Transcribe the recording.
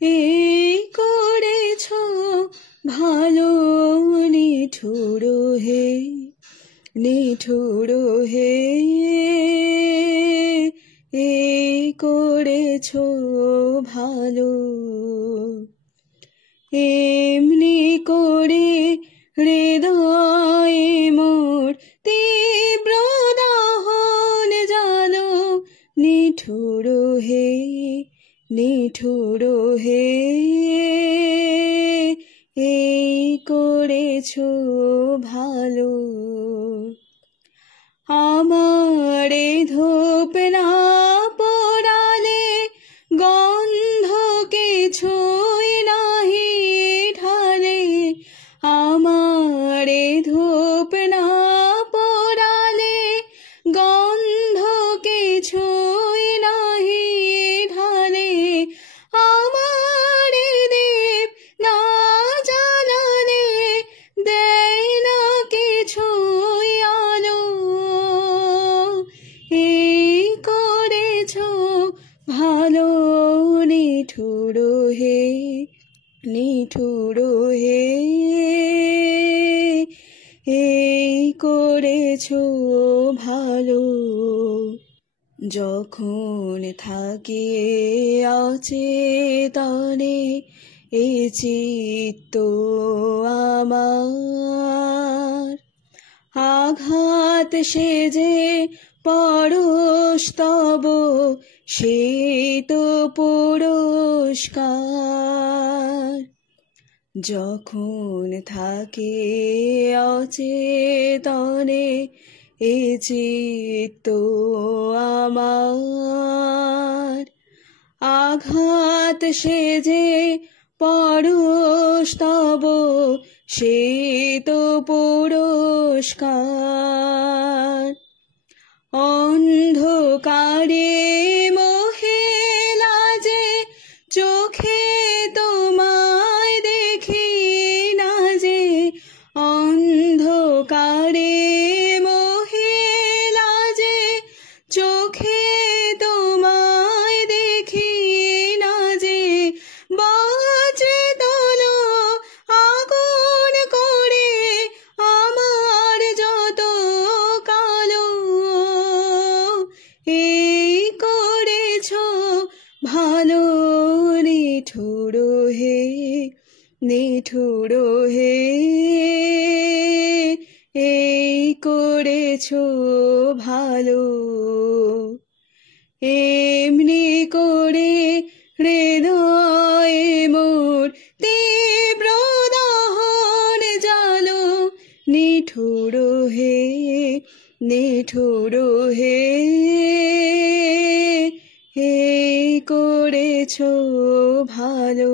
এই করেছো ভালো নিঠুর হে, নিঠুর হে। এই করেছো ভালো, এমনি করে হৃদয়ে মোর তীব্র দহন জালো। নিঠুর হে, নিঠুর হে। এই করেছো ভালো। আমারে ধূপ না পোড়ালে গন্ধ কিছুই নাহি ঢালে। আমারে ধূপ না পোড়ালে গন্ধ কিছুই নাহি ঢালে। আমারে দীপ না জ্বালালে দেয় না কিছুই আলো। এই করেছো ভালো নিঠুর হে, নিঠুর হে। এই করেছো ভালো। যখন থাকি অচেতনে এ চিত্ত আমার, আঘাত সেজে পরশ তব সে তো পুরস্কার। যখন থাকে অচেতনে এ চিত্ত আমার, আঘাত সেজে পরশ তব সে তো পুরস্কার। অন্ধকারে মোহে লাজে চোখে তোমায় দেখি না যে। অন্ধকারে মোহে লাজে চোখে তোমায় দেখি না যে। বাঁচে তোলো আগুন করে আমার যত কালো। এই করেছো ভালো নিঠুর হে, নিঠুর হে। এই করেছো ভালো। এমনি করে হৃদয়ে মোর তীব্র দহন জালো। নিঠুর হে, নিঠুর হে। এই করেছো ভালো।